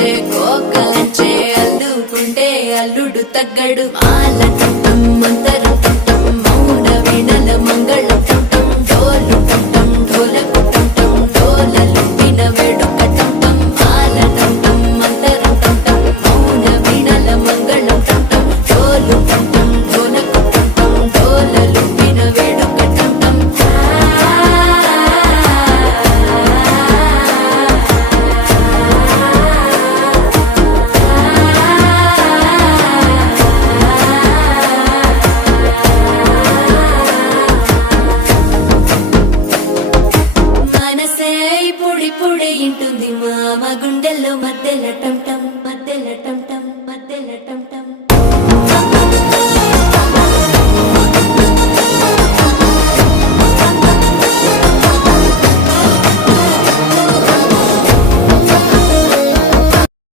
కోకలంచే కోకలంచే అల్లుకుంటే అల్లుడు తగ్గడు మాల టుంటం మంతరం టుంటం మౌన వీణల మంగళం టుంటం డోలు టుంటం ఢోలకు టుంటం డోలలు విన వేడుక టుంటం మాల టుంటం మంతరం టుంటం మౌన వీణల మంగళం టుంటం డోలు టుంటం ఢోలకు టుంటం డోలలు విన వేడుక టుంటం మనసే పొడి పొడి ఇంటుంది మామ గుండెల్లో మధ్యలో